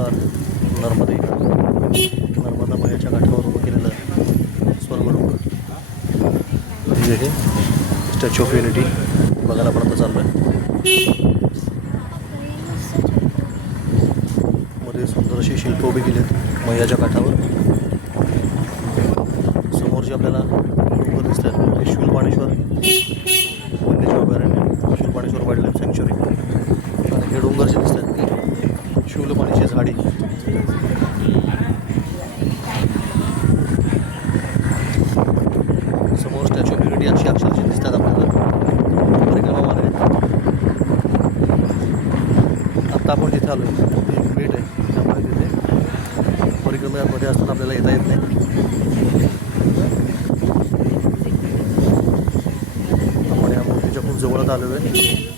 सुंदर नर्मदा. नर्मदा मयाच्या काठावर उभं केलेलं स्वर्गलोक. हे स्टॅच्यू ऑफ युनिटी बघायला पर्यंत आता आहे मध्ये सुंदर अशी शिल्प उभी केली आहेत मैयाच्या काठावर. समोर जे आपल्याला डोंगर दिसत आहेत ते शूलपाणेश्वर. वन्यजीव अभयारण्य शूलपाणेश्वर वाईल्ड लाईफ सँक्च्युरी आणि हे डोंगर जे दिसत आहेत शूलपाणीची झाडी समोर स्टॅच्यू ऑफ युनिटी अशी अक्षरशः दिसतात आपल्याला परिक्रमा मार्ग आत्ता आपण जिथे आलो आहे ते एक बेट आहे त्यामुळे तिथे परिक्रमेमध्ये असताना आपल्याला येता येत नाही आपण या मूर्तीच्या खूप जवळच आलो आहे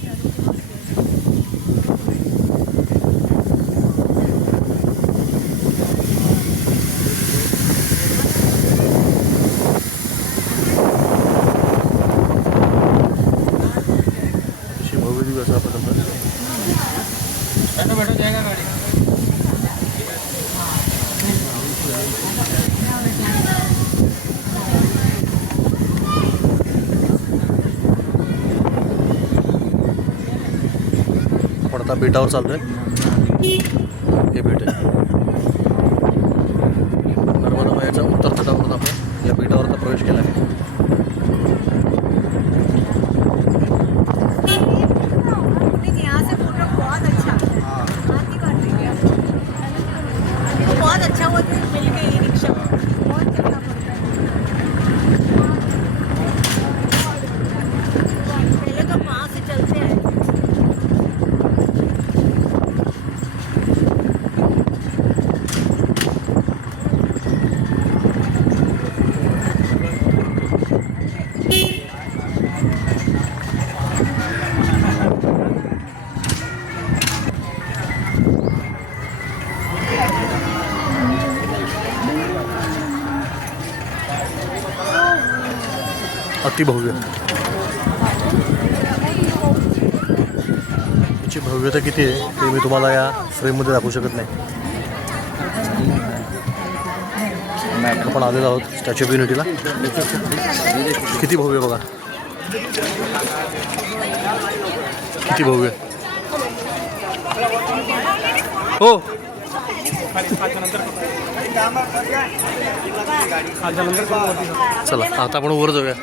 अशी भव्य दिवस आपल्याला आपण आता बेटावर हे बेट आहे. नर्मदा मायाच्या उत्तर तटावरून आपण या बेटावर आता प्रवेश केला आहे. अतिभव्य याची भव्यता किती आहे ते मी तुम्हाला या फ्रेममध्ये दाखवू शकत नाही. आपण आलेलो आहोत स्टॅच्यू ऑफ युनिटीला किती भव्य बघा. किती भव्य. हो. चला आता आपण वर जाऊया.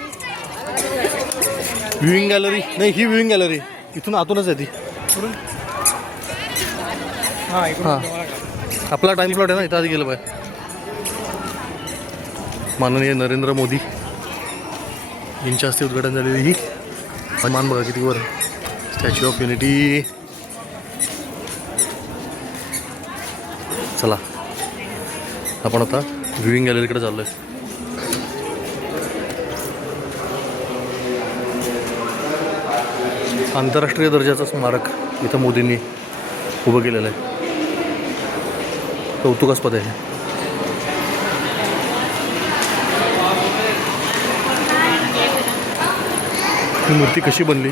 व्ह्युईंग गॅलरी नाही ही व्ह्युईंग गॅलरी इथून आतूनच आहे ती. हां आपला टाइम प्लॉट आहे ना इथं आधी गेलं पाहिजे. माननीय नरेंद्र मोदी यांच्या हस्ते उद्घाटन झालेली ही. मान बघा किती वर स्टॅच्यू ऑफ युनिटी चला. आपण आता व्ह्युईंग गॅलरीकडे चाललो आहे आंतरराष्ट्रीय दर्जाचं स्मारक इथं मोदींनी उभं केलेलं आहे. कौतुकास्पद आहे ही. मूर्ती कशी बनली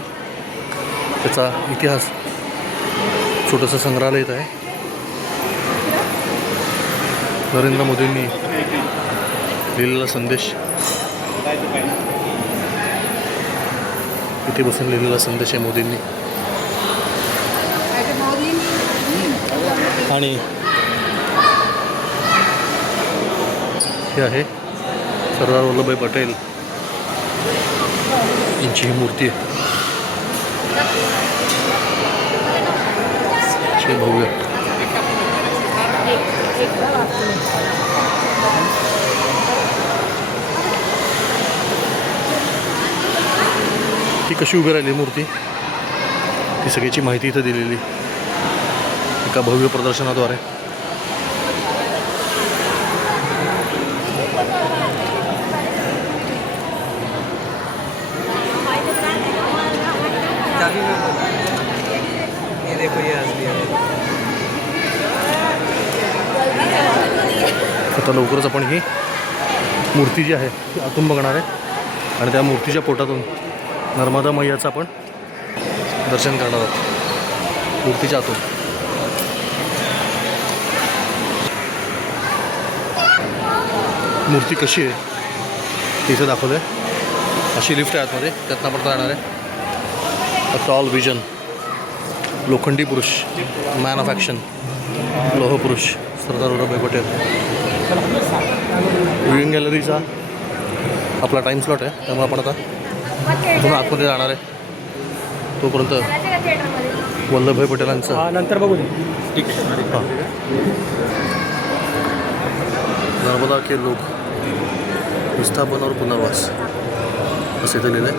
त्याचा इतिहास छोटंसं संग्रहालय आहे. नरेंद्र मोदींनी लिहिलेला संदेश. इथे बसून लिहिलेला संदेश आहे मोदींनी. आणि हे आहे सरदार वल्लभभाई पटेल यांची ही मूर्ती आहे. भव्य. कशी उभी राहिली मूर्ती? ती सगळ्याची माहिती इथं दिलेली. एका भव्य प्रदर्शनाद्वारे. आता लवकरच आपण ही मूर्ती जी आहे ती आतून बघणार आहे. आणि त्या मूर्तीच्या पोटातून नर्मदा मैयाचं आपण दर्शन करणार आहोत. मूर्तीच्या आतून. मूर्ती कशी आहे? तिथे दाखवलं आहे अशी लिफ्ट आहे आतमध्ये. त्यातनं आपण जाणार आहे. आता टॉल विजन लोखंडी पुरुष. मॅन ऑफ ॲक्शन लोहपुरुष सरदार वल्लभभाई पटेल. व्ह्यूइंग गॅलरीचा आपला टाईम स्लॉट आहे. त्यामुळे आपण आता इथून आतमध्ये जाणार आहे. तोपर्यंत वल्लभभाई पटेलांचं. हा नंतर बघू दे. हां. नर्मदा के लोक विस्थापन और पुनर्वास. असं इथं लिहिलं आहे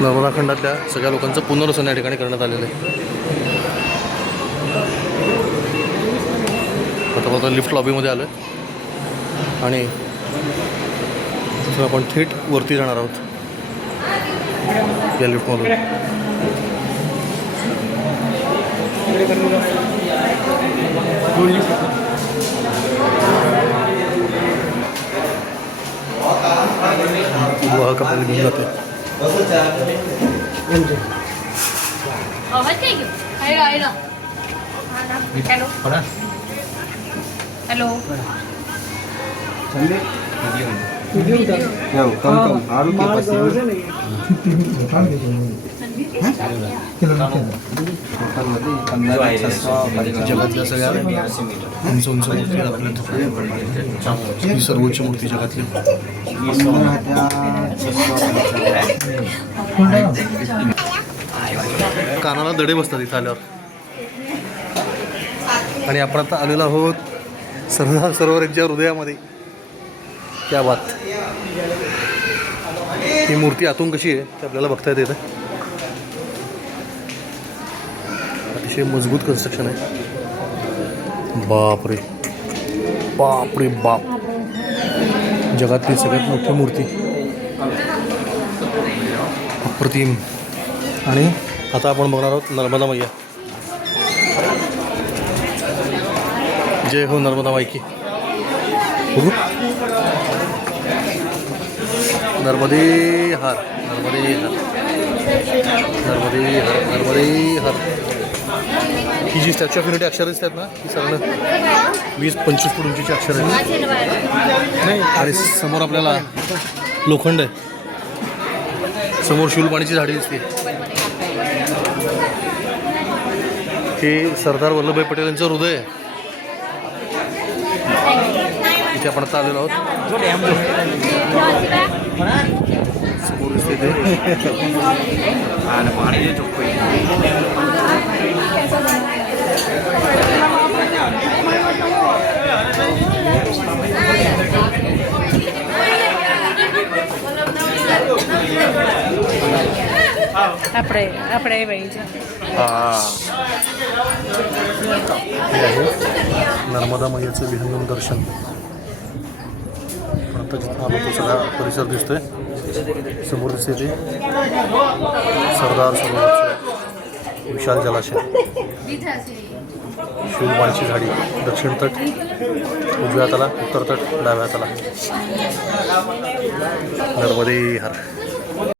नर्मदा खंडातल्या सगळ्या लोकांचं पुनर्वसन या ठिकाणी करण्यात आलेलं आहे. आता लिफ्ट लॉबीमध्ये आलो आहे आणि इथून आपण थेट वरती जाणार आहोत. या लिफ्टमधून. वाहक आपल्याला घेऊन जाते. हॅलो. ही सर्वोच्च मूर्ती जगातली कानाला दडे बसतात इथं आल्यावर. आणि आपण आता आलेलो आहोत सरदार सरोवर यांच्या हृदयामध्ये. क्या बात. ही मूर्ती आतून कशी आहे ते आपल्याला बघता येते अतिशय मजबूत कन्स्ट्रक्शन आहे. बापरे. बापरे बाप. जगातली सगळ्यात मोठी मूर्ती. अप्रतिम. आणि आता आपण बघणार आहोत नर्मदा मैया. जय हो नर्मदा मायकी. बघू. नर्मदे हार नर्मदे हार. नर्मदे हर नर्मदे हर. ही जी स्टॅच्यू ऑफ युनिटी अक्षरं दिसतात ना ही सगळं वीस पंचवीस फूट उंचीची अक्षर आहेत. आणि समोर आपल्याला लोखंड आहे. समोर शिवपाणीची झाडी दिसते. हे सरदार वल्लभभाई पटेल यांचं हृदय आहे. इथे आपण आता आलेलो आहोत. ಸ್ಕೂಲ್ ಇದೆ ನಾನು ಮಾಡಿದೆ ಚೊಕ್ಕ આપણે આપણે ભાઈ છે. હા. નર્મદા મૈયાचं વિહંગમ દર્શન. दर्शन पण आता जिथं आलो तो सगळा परिसर दिसतोय. समोर दिसते ते सरदार सरोवर विशाल जलाशय. शिवबाणची झाडी दक्षिण तट उजव्या तला उत्तर तट डाव्या तला. नर्मदे हर.